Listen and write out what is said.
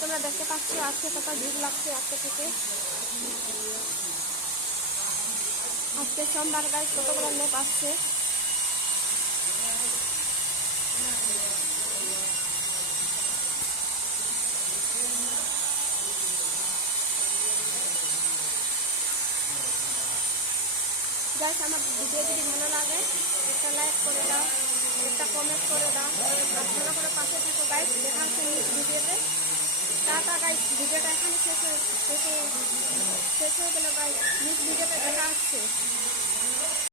তোমরা দেখতে পাচ্ছ আজকে কত ভিড় লাগছে আজকে থেকে। আজকে সোমবার গাইস, কতগুলো লোক আসছে। গাইস আমার ভিডিও যদি ভালো লাগে একটা লাইক করে দাও, একটা কমেন্ট করে দাও, আর ভালো করে পাশে থাকো গাইস। দেখা হচ্ছে নেক্সট ভিডিওতে। টাটা গাইস, ভিডিওটা এখানে শেষ হয়ে গেল গাইস। নেক্সট ভিডিওতে দেখা হচ্ছে।